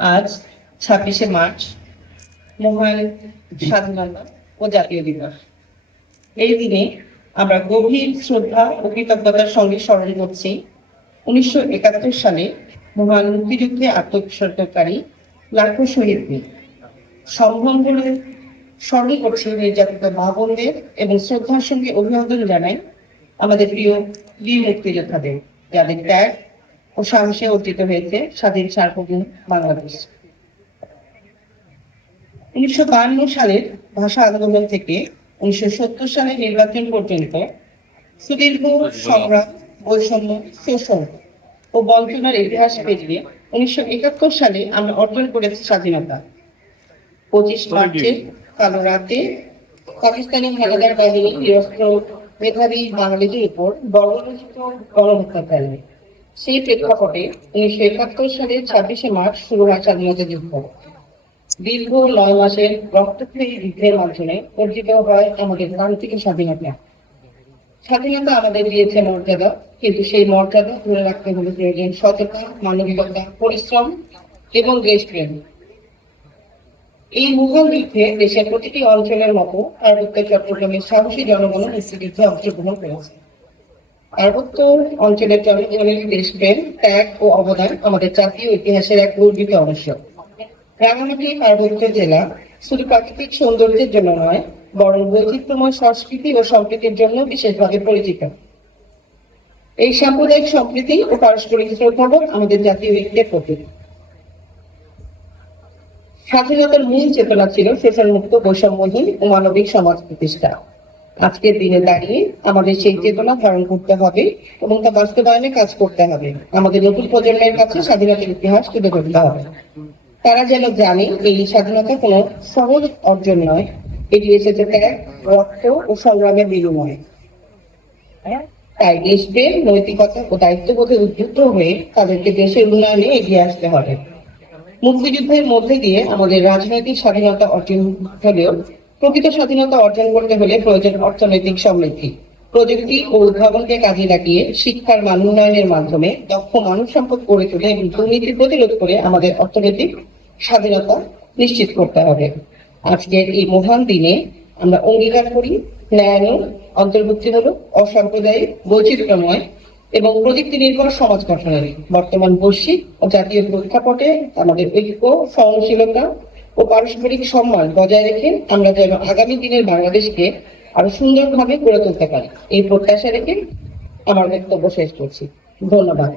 আজ 26শে মার্চ মহান স্বাধীনতা ও জাতীয় দিবস। এই দিনে আমরা গভীর শ্রদ্ধা ও কৃতজ্ঞতার সঙ্গে স্মরণ করছি 1971 সালে মহান মুক্তিযুদ্ধে আত্মোৎসর্গকারী লাখো শহীদদের। সম্ভ্রম করে স্মরণ করছি নির্যাতিত মা বোনদের এবং শ্রদ্ধার সঙ্গে অভিবাদন জানাই আমাদের প্রিয় বীর মুক্তিযোদ্ধাদের, যাদের ত্যাগ ও সাহসে অর্জিত হয়েছে স্বাধীন সার্বভৌম বাংলাদেশ। 1952 সালের ভাষা আন্দোলন থেকে 1970 সালের নির্বাচন পর্যন্ত সুদীর্ঘ সংগ্রাম, বৈষম্য, শোষণ ও বঞ্চনার ইতিহাস পেরিয়ে 1971 সালে আমরা অর্জন করেছি স্বাধীনতা। 25 মার্চের কালো রাতে পাকিস্তানি হানাদার বাহিনী নিরস্ত্র মেধাবী বাঙালিদের উপর বর্বরোচিত গণহত্যা চালায়। সেই প্রেক্ষাপটে 1971 সালের 26শে মার্চ শুরু হয় স্বাধীনতা যুদ্ধ। দীর্ঘ 9 মাসের রক্তক্ষয়ী যুদ্ধের মাধ্যমে অর্জিত হয় আমাদের কাঙ্ক্ষিত স্বাধীনতা। স্বাধীনতা আমাদের দিয়েছে মর্যাদা, কিন্তু সেই মর্যাদা ধরে রাখতে হলে প্রয়োজন সততা, মানবিকতা, পরিশ্রম এবং দেশপ্রেম। এই মুঘল যুদ্ধে দেশের প্রতিটি অঞ্চলের মতো পার্বত্য চট্টগ্রামের সাহসী জনগণ মুক্তিযুদ্ধে অংশগ্রহণ করেছে। পার্বত্য অঞ্চলের জনগণের দেশপ্রেম, ত্যাগ ও অবদান আমাদের জাতীয় ইতিহাসের এক গর্বিত অংশ। রাঙামাটি পার্বত্য জেলা শুধু প্রাকৃতিক সৌন্দর্যের জন্য নয়, বরং বৈচিত্র্যময় সংস্কৃতি ও সম্প্রীতির জন্য বিশেষভাবে পরিচিত। এই সাম্প্রদায়িক সম্প্রীতি ও পারস্পরিক শ্রদ্ধাবোধ আমাদের জাতীয় ঐক্যের প্রতীক। স্বাধীনতার মূল চেতনা ছিল শোষণমুক্ত, বৈষম্যহীন ও মানবিক সমাজ প্রতিষ্ঠা। আজকের দিনে দাঁড়িয়ে আমাদের সেই চেতনা ধারণ করতে হবে এবং তা বাস্তবায়নে কাজ করতে হবে। আমাদের নতুন প্রজন্মের কাছে স্বাধীনতার ইতিহাস তুলে ধরতে হবে। তারা যেন জানে এই স্বাধীনতা কোনো সহজ অর্জন নয়, এটি এসেছে ত্যাগ, রক্ত ও সংগ্রামের বিনিময়ে। তাই দেশপ্রেম, নৈতিকতা ও দায়িত্ববোধে উদ্বুদ্ধ হয়ে তাদেরকে দেশের উন্নয়নে এগিয়ে আসতে হবে। মুক্তিযুদ্ধের মধ্যে দিয়ে আমাদের রাজনৈতিক স্বাধীনতা অর্জন হলেও প্রকৃত স্বাধীনতা অর্জন করতে হলে প্রয়োজন অর্থনৈতিক সমৃদ্ধি। প্রযুক্তি ও উদ্ভাবনকে কাজে লাগিয়ে শিক্ষার মান উন্নয়নের মাধ্যমে দক্ষ মানব সম্পদ গড়ে তুলে এবং দুর্নীতি প্রতিরোধ করে আমাদের অর্থনৈতিক স্বাধীনতা নিশ্চিত করতে হবে। আজকের এই মহান দিনে আমরা অঙ্গীকার করি ন্যায়, অন্তর্ভুক্তিমূলক, অসাম্প্রদায়িক, বৈচিত্র্যময় এবং প্রযুক্তি নির্ভর সমাজ গঠনের। বর্তমান বৈশ্বিক ও জাতীয় প্রেক্ষাপটে আমাদের ঐক্য, সহনশীলতা ও পারস্পরিক সম্মান বজায় রেখে আমরা যেন আগামী দিনের বাংলাদেশকে আরো সুন্দরভাবে গড়ে তুলতে পারি, এই প্রত্যাশা রেখে আমার বক্তব্য শেষ করছি। ধন্যবাদ।